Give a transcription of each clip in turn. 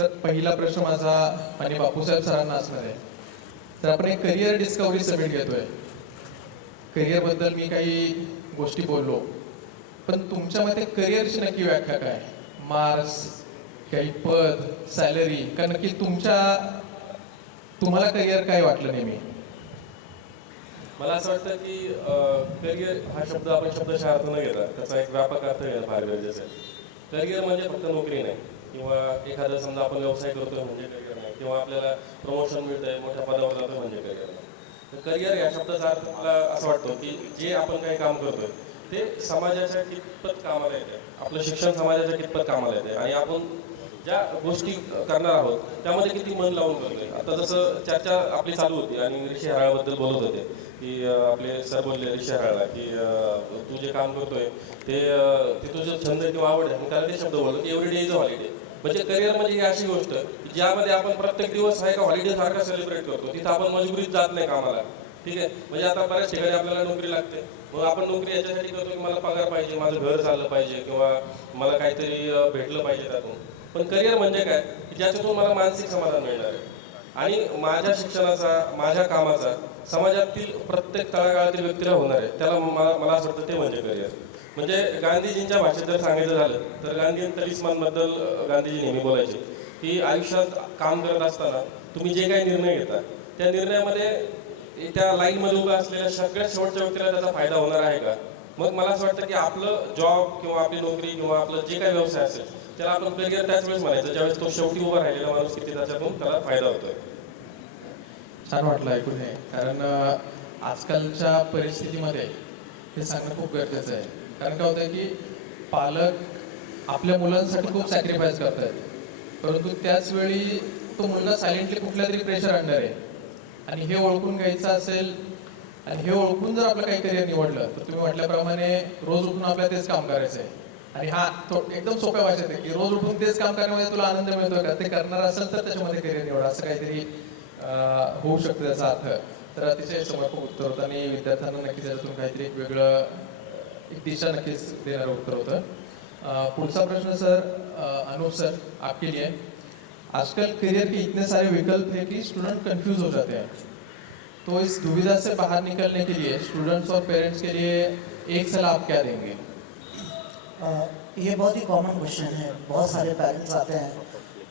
Sir, पहिला प्रश्न माझा आणि बापूसाहेब सरांना असणार आहे. तर आपण एक करिअर डिस्कवरी समिट घेतोय. करिअरबद्दल मी काही गोष्टी बोललो, पण तुमच्या मते करिअरची नक्की व्याख्या काय? मार्क्स, काही पद, सॅलरी, का नक्की तुम्हाला करिअर काय वाटलं नेहमी? मला असं वाटतं की करिअर हा शब्द आपण शब्दशः अर्थ न घेता त्याचा एक व्यापक अर्थ घेणं फार गरजेचं आहे. करिअर म्हणजे फक्त नोकरी नाही, किंवा एखादा समजा आपण व्यवसाय करतोय म्हणजे करिअर नाही, किंवा आपल्याला प्रमोशन मिळतंय, मोठ्या पदावर जातोय म्हणजे करिअर नाही. तर करिअर या शब्दाचा अर्थ मला असं वाटतो की जे आपण काही काम करतोय ते समाजाच्या कितपत कामाला येते, आपलं शिक्षण समाजाच्या कितपत कामाला येते, आणि आपण ज्या गोष्टी करणार आहोत त्यामध्ये किती मन लावून करतोय. आता जसं चर्चा आपली चालू होती आणि ऋषी हराळबद्दल बोलत होते की आपले सर बोलले ऋषी हराळला की तू जे काम करतोय ते तुझं छंद किंवा आवड आहे. मग त्याला ते शब्द बोललो की every day is a holiday. म्हणजे करिअर म्हणजे ही अशी गोष्ट ज्यामध्ये आपण प्रत्येक दिवस हा एका हॉलिडे सारखा सेलिब्रेट करतो. तिथं आपण मजबुरीत जात नाही कामाला. ठीक आहे, म्हणजे आता बऱ्याच ठिकाणी आपल्याला नोकरी लागते, मग आपण नोकरी याच्यासाठी करतो की मला पगार पाहिजे, माझं घर चाललं पाहिजे, किंवा मला काहीतरी भेटलं पाहिजे त्यातून. पण करिअर म्हणजे काय, ज्याच्यातून मला मानसिक समाधान मिळणार आहे आणि माझ्या शिक्षणाचा, माझ्या कामाचा समाजातील प्रत्येक तळागाळातील व्यक्तीला होणार आहे, त्याला मला असं वाटतं ते म्हणजे करिअर. म्हणजे गांधीजींच्या भाषेत जर सांगायचं झालं तर गांधी तलिस्मानबद्दल गांधीजी नेहमी बोलायचे की आयुष्यात काम करत असताना तुम्ही जे काही निर्णय घेता त्या निर्णयामध्ये त्या लाईनमध्ये उभा असलेल्या सगळ्यात शेवटच्या व्यक्तीला त्याचा फायदा होणार आहे का. मग मला असं वाटतं की आपलं जॉब किंवा आपली नोकरी किंवा आपलं जे काही व्यवसाय असेल त्याला आपण करिअर त्याच वेळेस म्हणायचं ज्यावेळेस तो शेवटी उभा राहिलेला माणूस किती त्याच्यातून त्याला फायदा होतोय. छान वाटलं ऐकून हे, कारण आजकालच्या परिस्थितीमध्ये हे सांगणं खूप गरजेचं आहे. कारण काय होतं की पालक आपल्या मुलांसाठी खूप सॅक्रिफाईस करतात, परंतु त्याच वेळी तो मुलगा सायलेंटली कुठल्या तरी प्रेशर अंडर आहे, आणि हे ओळखून घ्यायचं असेल आणि हे ओळखून जर आपलं काही करिअर निवडलं तर तुम्ही म्हटल्याप्रमाणे रोज उठून आपल्याला तेच काम करायचं आहे. आणि हा एकदम सोप्या भाषेत आहे की रोज उठून तेच काम करण्यामध्ये तुला आनंद मिळतो का, ते करणार असेल तर त्याच्यामध्ये करिअर निवडा, असं काहीतरी होऊ शकतं त्याचा अर्थ. तर अतिशय समर्पक उत्तर होतं आणि विद्यार्थ्यांना नक्कीच त्याच्यातून काहीतरी एक वेगळं एक दिशा नक्कीच देणारं उत्तर होतं. पुढचा प्रश्न सर, अनूप सर आपके लिए. आजकल करियर के इतने सारे विकल्प है कि स्टूडेंट कंफ्यूज हो जाते हैं, तो इस दुविधा से बाहर निकलने के लिए स्टूडेंट्स और पेरेंट्स के लिए एक सलाह आप क्या देंगे? ये बहुत ही कॉमन क्वेश्चन है. बहुत सारे पेरेंट्स आते हैं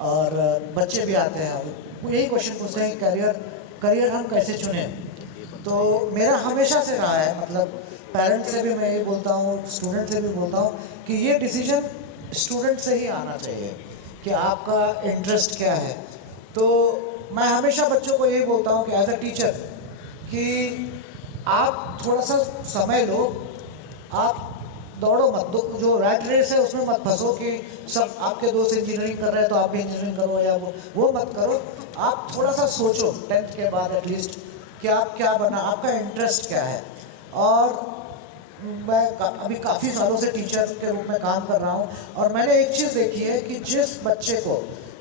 और बच्चे भी आते हैं, वो यही क्वेश्चन पूछते हैं करियर हम कैसे चुने. तो मेरा हमेशा से रहा है, मतलब पेरेंट्स से भी मैं ये बोलता हूँ, स्टूडेंट से भी बोलता हूँ कि ये डिसीजन स्टूडेंट से ही आना चाहिए कि आपका इंटरेस्ट क्या है. तो मैं हमेशा बच्चों को यही बोलता हूँ कि एज अ टीचर कि आप थोड़ा सा समय लो, आप दौड़ो मत, जो रैट रेस है उसमें मत फंसो कि सब आपके दोस्त इंजीनियरिंग कर रहे हैं तो आप भी इंजीनियरिंग करो, या वो मत करो. आप थोड़ा सा सोचो 10th के बाद एटलीस्ट कि आप क्या बना, आपका इंटरेस्ट क्या है. और मैं अभी काफ़ी सालों से टीचर के रूप में काम कर रहा हूँ और मैंने एक चीज़ देखी है कि जिस बच्चे को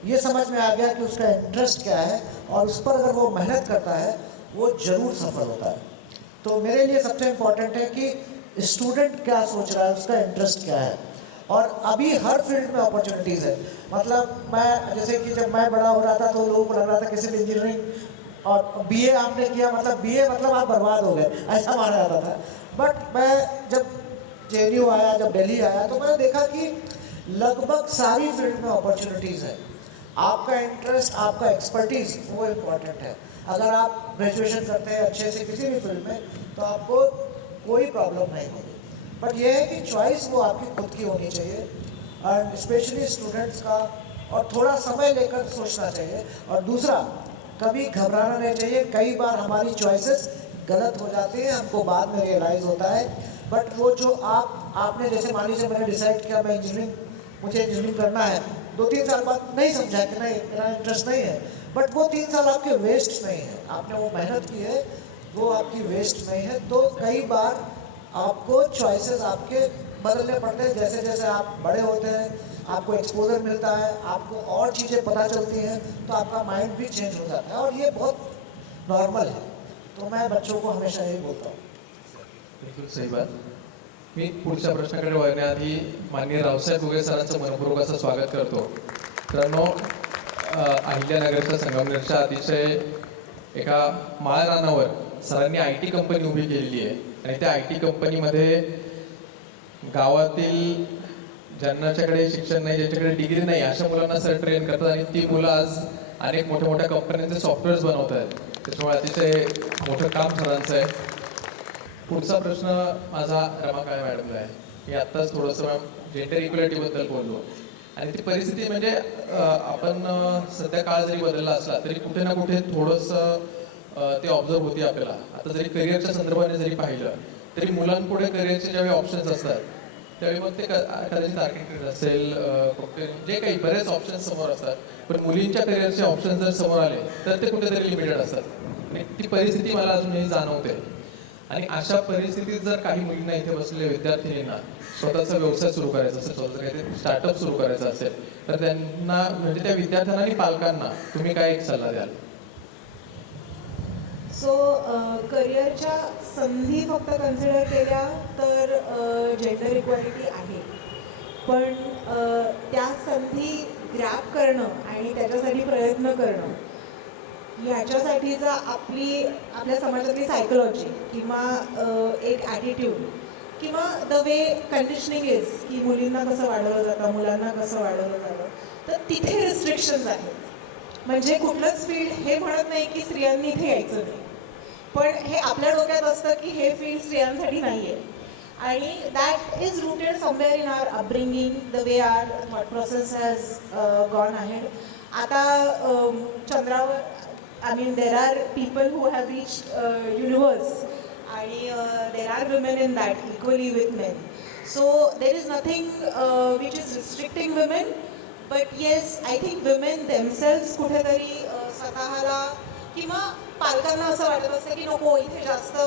ये समझ में आ गया कि उसका इंटरेस्ट क्या है और उस पर अगर वो मेहनत करता है वो ज़रूर सफल होता है. तो मेरे लिए सबसे इम्पोर्टेंट है कि स्टूडेंट क्या सोच रहा है, उसका इंटरेस्ट क्या है. और अभी हर फील्ड में अपॉर्चुनिटीज़ है. मतलब मैं जैसे कि जब मैं बड़ा हो रहा था तो लोगों को लग रहा था कि सिर्फ इंजीनियरिंग और बीए आपने किया मतलब बीए मतलब आप बर्बाद हो गए, ऐसा माना जाता था. बट मैं जब JNU आया, जब दिल्ली आया, तो मैंने देखा कि लगभग सारी फील्ड में अपॉर्चुनिटीज़ है. आपका इंटरेस्ट, आपका एक्सपर्टीज़ वो इम्पोर्टेंट है. अगर आप ग्रेजुएशन करते हैं अच्छे से किसी भी फील्ड में तो आपको कोई प्रॉब्लम नहीं होगी. बट ये है कि चॉइस वो आपकी खुद की होनी चाहिए, एंड स्पेशली स्टूडेंट्स का, और थोड़ा समय लेकर सोचना चाहिए. और दूसरा, कभी घबराना नहीं चाहिए. कई बार हमारी चॉइसेस गलत हो जाती है, हमको बाद में रियलाइज़ होता है. बट वो जो आपने जैसे मान लीजिए मैंने डिसाइड किया मुझे इंजीनियरिंग करना है, 2-3 साल बाद नहीं समझा कि नहीं मेरा इंटरेस्ट नहीं है, बट वो 3 साल आपके वेस्ट नहीं है. आपने वो मेहनत की है, वो आपकी वेस्ट नहीं है. तो कई बार आपको चॉइसेस आपके बदलने पड़ते हैं. जैसे जैसे आप बड़े होते हैं, आपको एक्सपोजर मिलता है, आपको और चीज़ें पता चलती हैं, तो आपका माइंड भी चेंज हो जाता है, और ये बहुत नॉर्मल है. तो मैं बच्चों को हमेशा यही बोलता हूँ. बिलकुल सही बात. मी पुढच्या प्रश्नाकडे वळण्याआधी माननीय रावसाहेब घुगे सरांचं मनपूर्वक असं स्वागत करतो. मित्रांनो, अहिल्यानगरच्या संगमनेरच्या अतिशय एका माळ रानावर सरांनी IT कंपनी उभी केलेली आहे आणि त्या IT कंपनीमध्ये गावातील ज्यांच्याकडे शिक्षण नाही, ज्यांच्याकडे डिग्री नाही, अशा मुलांना सर ट्रेन करतात आणि ती मुलं आज अनेक मोठ्या मोठ्या कंपन्यांचे सॉफ्टवेअर्स बनवत आहेत. त्याच्यामुळे अतिशय मोठं काम सरांचं आहे. पुढचा प्रश्न माझा रमाकाळे मॅडमला आहे. मी आत्ताच थोडंसं जेंडर इक्वॅलिटीबद्दल बोललो आणि ती परिस्थिती म्हणजे आपण सध्या काळ जरी बदलला असला तरी कुठे ना कुठे थोडंसं ते ऑब्झर्व होती आपल्याला. आता जरी करिअरच्या संदर्भाने जरी पाहिलं तरी मुलांपुढे करिअरचे ज्यावेळी ऑप्शन्स असतात त्यावेळी मग ते कदाचित आर्किटेक्ट असेल, जे काही बरेच ऑप्शन्स समोर असतात, पण मुलींच्या करिअरचे ऑप्शन्स जर समोर आले तर ते कुठेतरी लिमिटेड असतात आणि ती परिस्थिती मला अजूनही जाणवते. आणि अशा परिस्थितीत जर काही मुलींना इथे बसलेल्या विद्यार्थिनींना स्वतःचा व्यवसाय सुरू करायचा असेल, स्वतःचं काहीतरी स्टार्टअप सुरू करायचं असेल तर त्यांना म्हणजे त्या विद्यार्थ्यांना आणि पालकांना तुम्ही काय एक सल्ला द्याल? सो करिअरच्या संधी फक्त कन्सिडर केल्या तर जेंडर इक्वॅलिटी आहे, पण त्या संधी ग्रॅब करणं आणि त्याच्यासाठी प्रयत्न करणं ह्याच्यासाठीचा आपल्या समाजातली सायकोलॉजी किंवा एक ॲटिट्यूड किंवा द वे कंडिशनिंग इज की मुलींना कसं वाढवलं जातं, मुलांना कसं वाढवलं जातं, तर तिथे रिस्ट्रिक्शन्स आहेत. म्हणजे कुठलंच फील्ड हे म्हणत नाही की स्त्रियांनी इथे यायचं नाही, पण हे आपल्या डोक्यात असतं की हे फील्ड स्त्रियांसाठी नाही आहे आणि that is rooted somewhere in our upbringing, the way our thought process has gone ahead. आता चंद्रावर I mean, there are people who have reached universe, and there are women in that equally with men. So there is nothing which is restricting women, but yes, I think women themselves कुठेतरी स्वतःला किंवा पालकांना असं वाटत असतं की नको इथे जास्त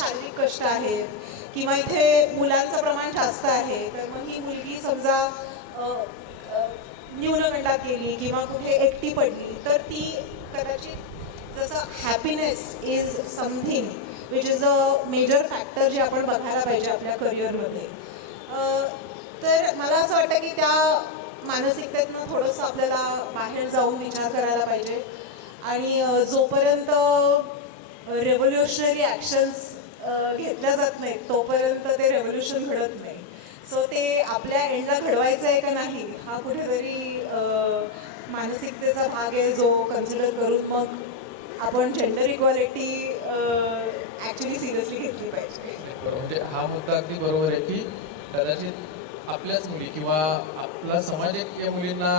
शारीरिक कष्ट आहेत किंवा इथे मुलांचं प्रमाण जास्त आहे, तर मग ही मुलगी समजा न्यूनगंडात गेली किंवा कुठे एकटी पडली तर ती कदाचित जसं happiness is something which is a major factor जे आपण बघायला पाहिजे आपल्या करिअरमध्ये. तर मला असं वाटतं की त्या मानसिकतेतनं थोडंसं आपल्याला बाहेर जाऊन विचार करायला पाहिजे आणि जोपर्यंत रेव्होल्युशनरी ॲक्शन्स घेतल्या जात नाहीत तोपर्यंत ते रेव्होल्युशन घडत नाही. सो ते आपल्या एंडला घडवायचं आहे का नाही हा कुठेतरी मानसिकतेचा भाग आहे जो कन्सिडर करून मग आपण जेंडर इक्वॅलिटी ॲक्च्युली सिरियसली घेतली पाहिजे. म्हणजे हा मुद्दा अगदी बरोबर आहे की कदाचित आपल्याच मुली किंवा आपला समाज एक या मुलींना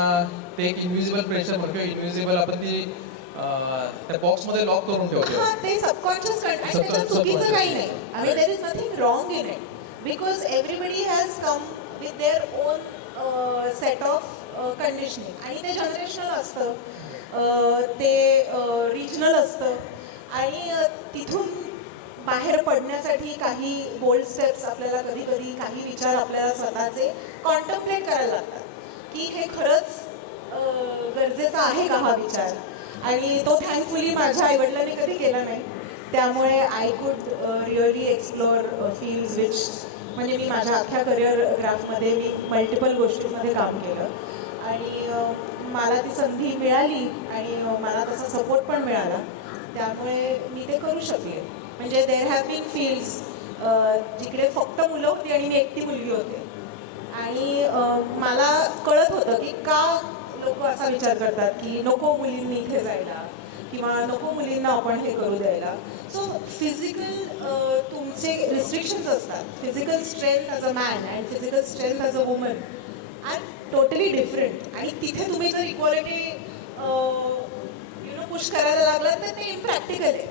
ते एक इन्व्हिजिबल प्रेशर म्हणतो, इन्व्हिजिबल आपण ती त्या बॉक्समध्ये लॉक करून ठेवतो. हां, ते सबकॉन्शियस कंटेंट, त्याच्यात चुकीचं काही नाही. I mean there is nothing wrong in it because everybody has come with their own set of conditioning आणि ते जनरेशनल असतं, ते रिजनल असतं आणि तिथून बाहेर पडण्यासाठी काही बोल्ड स्टेप्स आपल्याला कधी कधी काही विचार आपल्याला स्वतःचे कॉन्टम्प्लेट करायला लागतात की हे खरंच गरजेचं आहे का हा विचार. आणि तो थँकफुली माझ्या आईवडिलांनी कधी केला नाही, त्यामुळे I could really explore fields which म्हणजे मी माझ्या अख्ख्या करिअर ग्राफमध्ये मी मल्टिपल गोष्टींमध्ये काम केलं आणि मला ती संधी मिळाली आणि मला तसा सपोर्ट पण मिळाला, त्यामुळे मी ते करू शकले. म्हणजे देर हॅव बीन फील्ड्स जिकडे फक्त मुलं होती आणि मी एकटी मुलगी होते आणि मला कळत होतं की का लोक असा विचार करतात की नको मुलींनी इथे जायला किंवा नको मुलींना आपण हे करू द्यायला. सो फिजिकल तुमचे रिस्ट्रिक्शन्स असतात. Physical strength as a man and physical strength as a woman are totally different आणि तिथे तुम्ही जर इक्वॅलिटी पुश करायला लागलात तर ते इम्प्रॅक्टिकल आहे.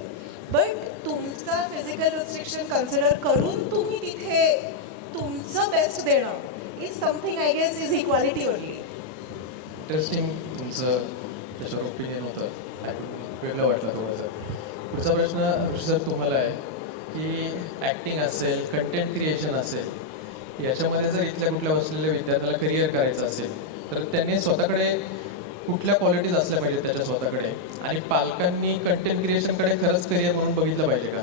बट तुमचा फिजिकल रिस्ट्रिक्शन कन्सिडर करून तुम्ही तिथे तुमचं बेस्ट देणं is something I guess is equality only. Interesting तुमचं त्याच्यावर ओपिनियन होतं, वेगळं वाटलं थोडंसं. पुढचा प्रश्न सर तुम्हाला आहे की ॲक्टिंग असेल, कंटेंट क्रिएशन असेल, याच्यामध्ये जर इथल्या कुठल्या बसलेल्या विद्यार्थ्याला करिअर करायचं असेल तर त्यांनी स्वतःकडे कुठल्या क्वालिटीज असल्या पाहिजे त्याच्या स्वतःकडे आणि पालकांनी कंटेंट क्रिएशनकडे खरंच करिअर म्हणून बघितलं पाहिजे का?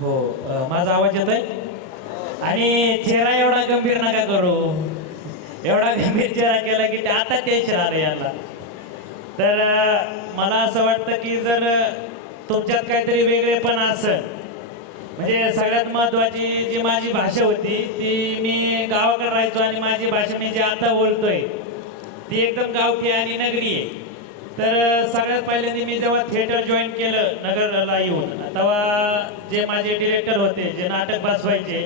हो, माझा आवाज येतोय आणि चेहरा एवढा गंभीर नका करू. एवढा गंभीर चेहरा केला की ते आता टेन्शन आलं याला. तर मला असं वाटतं की जर तुमच्यात काहीतरी वेगळेपण असेल, म्हणजे सगळ्यात महत्त्वाची जी माझी भाषा होती ती मी गावाकडे राहायचो आणि माझी भाषा मी जी आता बोलतोय ती एकदम गावठी आणि नगरी आहे. तर सगळ्यात पहिल्यांदा मी जेव्हा थिएटर जॉईन केलं नगरला येऊन, तेव्हा जे माझे डिरेक्टर होते जे नाटक बसवायचे,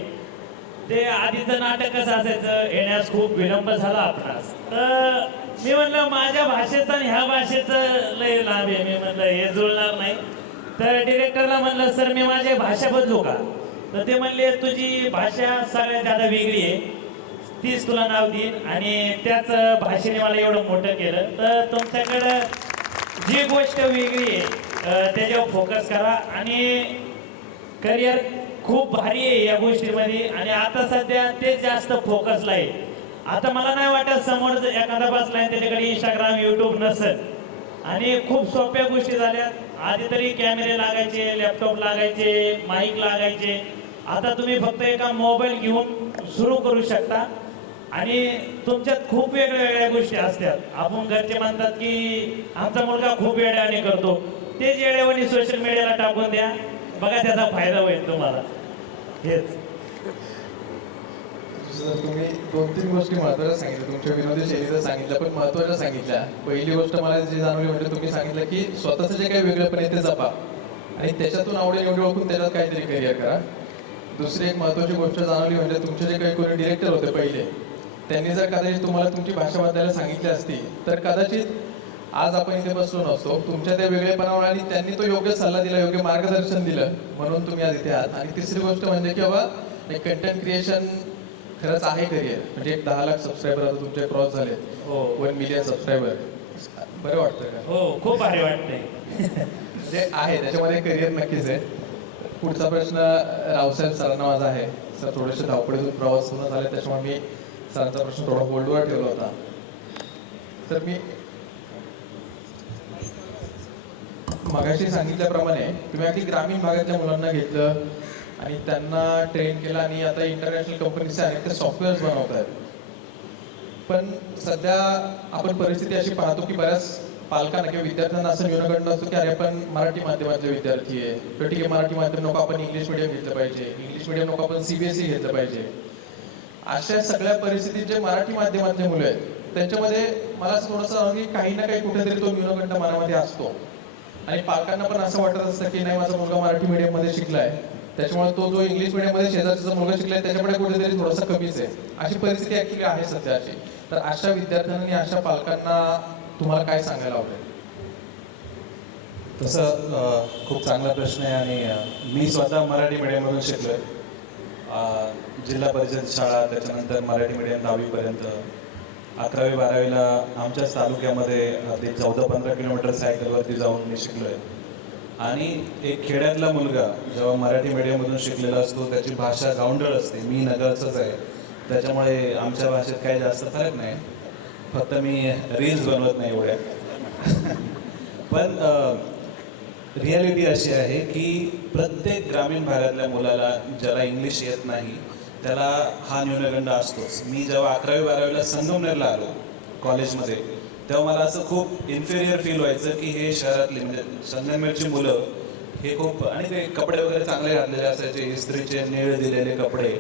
ते आधीचं नाटक कसं असायचं, येण्यास खूप विलंब झाला आपणास. तर मी म्हणलं माझ्या भाषेचं आणि ह्या भाषेचं लय लांब आहे, मी म्हणलं हे जुळणार नाही. तर डिरेक्टरला म्हणलं सर मी माझी भाषा बदलू का? तर ते म्हणले तुझी भाषा सगळ्यात जादा वेगळी आहे, तीच तुला नाव देईन आणि त्याच भाषेने मला एवढं मोठं केलं. तर तुमच्याकडं जी गोष्ट वेगळी आहे त्याच्यावर फोकस करा आणि करिअर खूप भारी आहे या गोष्टीमध्ये आणि आता सध्या ते जास्त फोकसला आहे. आता मला नाही वाटत समोर एखादा बसलाय त्याच्याकडे इंस्टाग्राम यूट्यूब नसेल आणि खूप सोप्या गोष्टी झाल्या. आधी तरी कॅमेरे लागायचे, लॅपटॉप लागायचे, माईक लागायचे. आता तुम्ही फक्त एका मोबाईल घेऊन सुरू करू शकता आणि तुमच्यात खूप वेगळ्या वेगळ्या गोष्टी असतात. आपण घरचे म्हणतात की आमचा मुलगा खूप वेड्याने करतो, तेच येड्यावानी सोशल मीडियाला टाकून द्या, बघा त्याचा फायदा होईल तुम्हाला. हेच जर तुम्ही 2-3 गोष्टी महत्त्वाच्या सांगितल्या, तुमच्या विनोदी शैलीचं सांगितलं, पण महत्त्वाच्या सांगितल्या. पहिली गोष्ट मला जी जाणवली म्हणजे तुम्ही सांगितलं की स्वतःचं जे काही वेगळेपण आहे ते जपा आणि त्याच्यातून आवडीनिवडी ओळखून त्याच्यात काहीतरी करिअर करा. दुसरी एक महत्त्वाची गोष्ट जाणवली म्हणजे तुमचे जे काही कोणी डिरेक्टर होते पहिले, त्यांनी जर कदाचित तुम्हाला तुमची भाषा बदलायला सांगितली असती तर कदाचित आज आपण इथे बसलो नसतो. तुमच्या त्या वेगळेपणावर आणि त्यांनी तो योग्य सल्ला दिला, योग्य मार्गदर्शन दिलं म्हणून तुम्ही आज इथे आहात. आणि तिसरी गोष्ट म्हणजे की बाबा एक कंटेंट क्रिएशन खरंच आहे करिअर. म्हणजे एक 10 लाख सबस्क्रायबर आता तुमचे क्रॉस झाले, हो 1 मिलियन सबस्क्रायबर. बरं वाटतं का? हो खूप भारी वाटतंय. म्हणजे आहे त्याच्यामध्ये करिअर नक्कीच आहे. पुढचा प्रश्न रावसाहेब सरांना माझा आहे. सर थोडेसे धावपळीतून प्रवास पूर्ण झाले त्याच्यामुळे मी सरांचा प्रश्न थोडा होल्डवर ठेवला होता. तर मी मगाशी सांगितल्याप्रमाणे तुम्ही अगदी ग्रामीण भागातल्या मुलांना घेतलं आणि त्यांना ट्रेन केलं आणि आता इंटरनॅशनल कंपनीचे अनेक ते सॉफ्टवेअर्स बनवत आहेत. पण सध्या आपण परिस्थिती अशी पाहतो की बऱ्याच पालकांना किंवा विद्यार्थ्यांना असं न्यूनगंड असतो की अरे आपण मराठी माध्यमातले विद्यार्थी आहे, तर ठीक आहे मराठी माध्यम नको आपण इंग्लिश मिडियम घेतलं पाहिजे, इंग्लिश मिडियम नको आपण CBSE घेतलं पाहिजे. अशा सगळ्या परिस्थितीत जे मराठी माध्यमातले मुलं आहेत त्यांच्यामध्ये मला असं थोडंसं की काही ना काही कुठेतरी तो न्यूनगंड मनामध्ये असतो आणि पालकांना पण असं वाटत असतं की नाही माझा मुलगा मराठी मीडियममध्ये शिकलाय त्याच्यामुळे तो जो इंग्लिश मीडियममध्ये शेजारचा मुलगा शिकलाय त्याच्याकडे कुठेतरी थोडंसं कमीच आहे. अशी परिस्थिती ऍक्च्युली आहे सध्याची. तर अशा विद्यार्थ्यांनी अशा पालकांना तुम्हाला काय सांगायला आवडेल? तसं खूप चांगला प्रश्न आहे आणि मी स्वतः मराठी मीडियममधून शिकलो आहे. जिल्हा परिषद शाळा, त्याच्यानंतर मराठी मीडियम 10वीपर्यंत. 11वी 12वीला आमच्याच तालुक्यामध्ये अगदी 14-15 किलोमीटर सायकलवरती जाऊन मी शिकलो आहे. आणि एक खेड्यातला मुलगा जेव्हा मराठी मीडियममधून शिकलेला असतो त्याची भाषा गावंढळ असते. मी नगरचंच आहे त्याच्यामुळे आमच्या भाषेत काही जास्त फरक नाही, फक्त मी रील्स बनवत नाही एवढ्या. पण रिॲलिटी अशी आहे की प्रत्येक ग्रामीण भागातल्या मुलाला ज्याला इंग्लिश येत नाही त्याला हा न्यूनगंड असतोच. मी जेव्हा 11वी 12वीला संगमनेरला आलो कॉलेजमध्ये तेव्हा मला असं खूप इन्फेरियर फील व्हायचं की हे शहरातली म्हणजे संगमनेरची मुलं हे खूप, आणि ते कपडे वगैरे चांगले घातलेले असायचे, इस्त्रीचे नीळ दिलेले कपडे.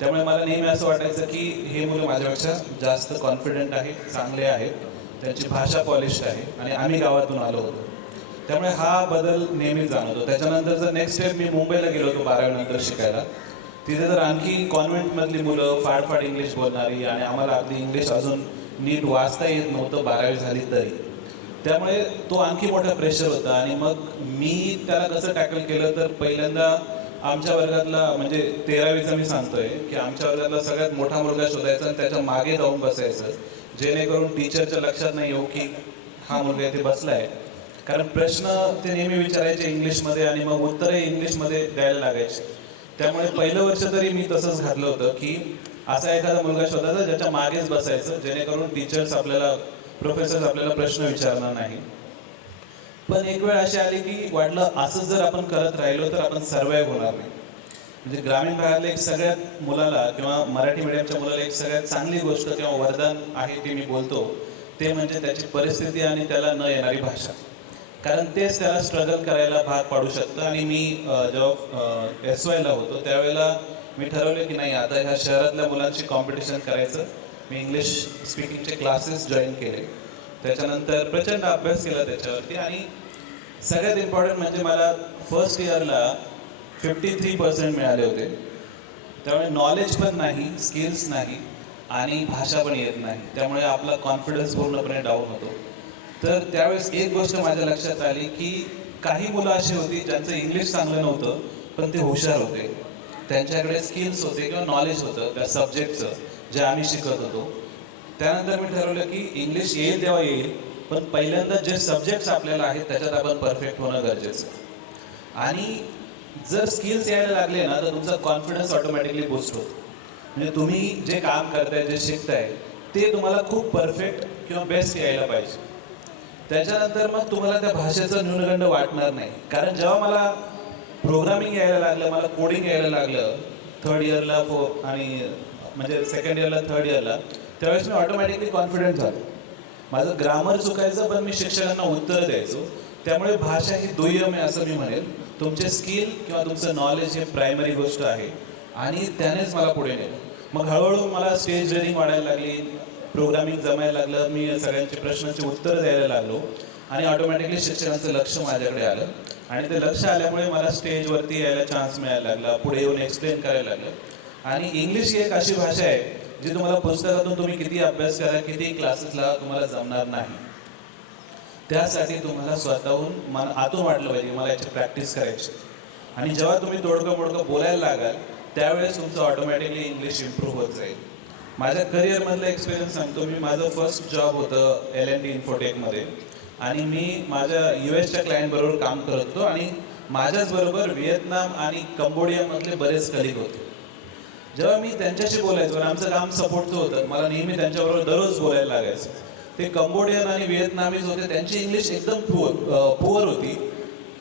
त्यामुळे मला नेहमी असं वाटायचं की हे मुलं माझ्यापेक्षा जास्त कॉन्फिडंट आहेत, चांगले आहेत, त्यांची भाषा पॉलिश्ड आहे आणि आम्ही गावातून आलो होतो. त्यामुळे हा बदल नेहमीच जाणवतो. त्याच्यानंतर जर नेक्स्ट स्टेप मी मुंबईला गेलो होतो 12वी नंतर शिकायला. तिथे तर आणखी कॉन्व्हेंटमधली मुलं फाडफाड इंग्लिश बोलणारी आणि आम्हाला अगदी इंग्लिश अजून नीट वाचता येत नव्हतं 12वी झाली तरी. त्यामुळे तो आणखी मोठा प्रेशर होता. आणि मग मी त्याला कसं टॅकल केलं तर पहिल्यांदा आमच्या वर्गातला म्हणजे 13वीचा मी सांगतोय की आमच्या वर्गातला सगळ्यात मोठा मुलगा शोधायचा आणि त्याच्या मागे जाऊन बसायचं जेणेकरून टीचरच्या लक्षात नाही येऊ की हा मुलगा इथे बसला आहे. कारण प्रश्न ते नेहमी विचारायचे इंग्लिशमध्ये आणि मग उत्तरही इंग्लिशमध्ये द्यायला लागायचे. त्यामुळे पहिलं वर्ष तरी मी तसंच घातलं होतं की असा एखादा मुलगा शोधायचा ज्याच्या मागेच बसायचं जेणेकरून टीचर्स आपल्याला प्रोफेसर्स आपल्याला प्रश्न विचारणार नाही. पण एक वेळ अशी आली की वाटलं असं जर आपण करत राहिलो तर आपण सर्वाईव्ह होणार नाही. म्हणजे ग्रामीण भागातल्या एक सगळ्यात मुलाला किंवा मराठी मीडियमच्या मुलाला एक सगळ्यात चांगली गोष्ट किंवा वरदान आहे ते मी बोलतो ते म्हणजे त्याची परिस्थिती आणि त्याला न येणारी भाषा. कारण तेच त्याला स्ट्रगल करायला भाग पाडू शकतं. आणि मी जेव्हा SYला होतो त्यावेळेला मी ठरवलं की नाही, आता ह्या शहरातल्या मुलांशी कॉम्पिटिशन करायचं. मी इंग्लिश स्पीकिंगचे क्लासेस जॉईन केले. त्याच्यानंतर प्रचंड अभ्यास केला त्याच्यावरती. आणि सगळ्यात इम्पॉर्टंट म्हणजे मला फर्स्ट इयरला 53% मिळाले होते. त्यामुळे नॉलेज पण नाही, स्किल्स नाही आणि भाषा पण येत नाही. त्यामुळे आपला कॉन्फिडन्स पूर्णपणे डाऊन होतो. तर त्यावेळेस एक गोष्ट माझ्या लक्षात आली की काही मुलं अशी होती ज्यांचं इंग्लिश चांगलं नव्हतं पण ते हुशार होते, त्यांच्याकडे स्किल्स होते किंवा नॉलेज होतं त्या सब्जेक्टचं जे आम्ही शिकत होतो. त्यानंतर मी ठरवलं की इंग्लिश येईल तेव्हा येईल, पण पहिल्यांदा जे सब्जेक्ट्स आपल्याला आहेत त्याच्यात आपण परफेक्ट होणं गरजेचं आहे. आणि जर स्किल्स यायला लागले ना तर तुमचा कॉन्फिडन्स ऑटोमॅटिकली बूस्ट होतो. म्हणजे तुम्ही जे काम करताय, जे शिकताय ते तुम्हाला खूप परफेक्ट किंवा बेस्ट यायला पाहिजे. त्याच्यानंतर मग तुम्हाला त्या भाषेचं न्यूनगंड वाटणार नाही. कारण जेव्हा मला प्रोग्रामिंग यायला लागलं, मला कोडिंग यायला लागलं थर्ड इयरला आणि म्हणजे सेकंड इयरला थर्ड इयरला, त्यावेळेस मी ऑटोमॅटिकली कॉन्फिडंट झालो. माझं ग्रामर चुकायचं पण मी शिक्षकांना उत्तर द्यायचो. त्यामुळे भाषा ही दुय्यम आहे असं मी म्हणेल. तुमचे स्किल किंवा तुमचं नॉलेज हे प्रायमरी गोष्ट आहे आणि त्यानेच मला पुढे नेलं. मग हळूहळू मला स्टेज रिडिंग वाढायला लागली, प्रोग्रामिंग जमायला लागलं, मी सगळ्यांचे प्रश्नांची उत्तरं द्यायला लागलो आणि ऑटोमॅटिकली शिक्षकांचं लक्ष माझ्याकडे आलं. आणि ते लक्ष आल्यामुळे मला स्टेजवरती यायला चान्स मिळायला लागला, पुढे येऊन एक्सप्लेन करायला लागलं. आणि इंग्लिश ही एक अशी भाषा आहे जी तुम्हाला पुस्तकातून तुम्ही किती अभ्यास करा, किती क्लासेसला तुम्हाला जमणार नाही. त्यासाठी तुम्हाला स्वतःहून आतून वाटलं पाहिजे मला याची प्रॅक्टिस करायची. आणि जेव्हा तुम्ही तोडकं मोडकं बोलायला लागाल त्यावेळेस तुमचं ऑटोमॅटिकली इंग्लिश इम्प्रूव्ह होत जाईल. माझ्या करिअरमधलं एक्सपिरियन्स सांगतो मी. माझं फर्स्ट जॉब होतं LNT इन्फोटेकमध्ये आणि मी माझ्या US क्लायंटबरोबर काम करत होतो आणि माझ्याचबरोबर व्हिएतनाम आणि कंबोडियामधले बरेच कलिग होते. जेव्हा मी त्यांच्याशी बोलायचो आणि आमचं काम सपोर्टचं होतं, मला नेहमी त्यांच्याबरोबर दररोज बोलायला लागायचं. ते कंबोडियन आणि व्हिएतनामीज होते, त्यांची इंग्लिश एकदम पुअर होती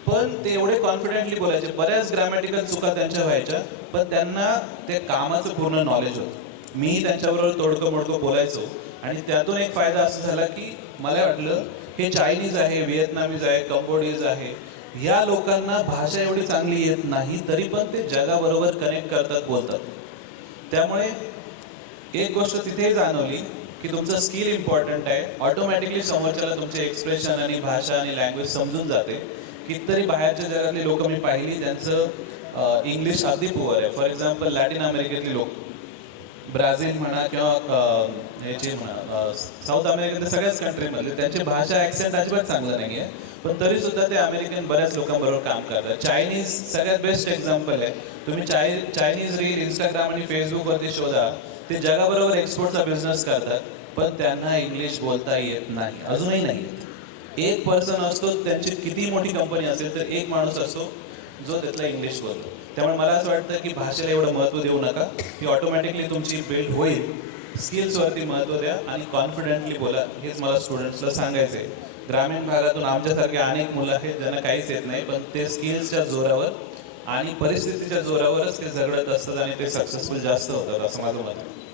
पण ते एवढे कॉन्फिडेंटली बोलायचे. बऱ्याच ग्रॅमॅटिकल चुका त्यांच्या व्हायच्या पण त्यांना ते कामाचं पूर्ण नॉलेज होतं. मी त्यांच्याबरोबर तोडकं मोडकं बोलायचो आणि त्यातून एक फायदा असा झाला की मला वाटलं हे चायनीज आहे, व्हिएतनामीज आहे, कंबोडियज आहे, या लोकांना भाषा एवढी चांगली येत नाही तरी पण ते जगाबरोबर कनेक्ट करतात, बोलतात. त्यामुळे एक गोष्ट तिथेही जाणवली की तुमचं स्किल इम्पॉर्टंट आहे. ऑटोमॅटिकली समोरच्याला तुमचे एक्सप्रेशन आणि भाषा आणि लँग्वेज समजून जाते. कितीतरी बाहेरच्या जगातली लोक मी पाहिली त्यांचं इंग्लिश अगदी पुअर आहे. फॉर एक्झाम्पल लॅटिन अमेरिकेतली लोक, ब्राझील म्हणा किंवा ह्याची म्हणा साऊथ अमेरिकेतल्या सगळ्याच कंट्रीमधले, त्यांची भाषा ॲक्सेंट अजिबात चांगलं नाही आहे पण तरीसुद्धा ते अमेरिकन बऱ्याच लोकांबरोबर काम करतात. चायनीज सगळ्यात बेस्ट एक्झाम्पल आहे. तुम्ही चायनीज रील इंस्टाग्राम आणि फेसबुकवरती शोधा, ते जगाबरोबर एक्सपोर्टचा बिझनेस करतात पण त्यांना इंग्लिश बोलता येत नाही, अजूनही नाही येत. एक पर्सन असतो, त्यांची किती मोठी कंपनी असेल तर एक माणूस असतो जो त्यातला इंग्लिश बोलतो. त्यामुळे मला असं वाटतं की भाषेला एवढं महत्त्व देऊ नका, ती ऑटोमॅटिकली तुमची बिल्ड होईल. स्किल्सवरती महत्त्व द्या आणि कॉन्फिडेंटली बोला, हेच मला स्टुडंट्सला सांगायचं आहे. ग्रामीण भागातून आमच्यासारखे अनेक मुलं आहेत ज्यांना काहीच येत नाही पण ते स्किल्सच्या जोरावर आणि परिस्थितीच्या जोरावरच ते झगडत असतात आणि ते सक्सेसफुल जास्त होतात असं माझं मत आहे.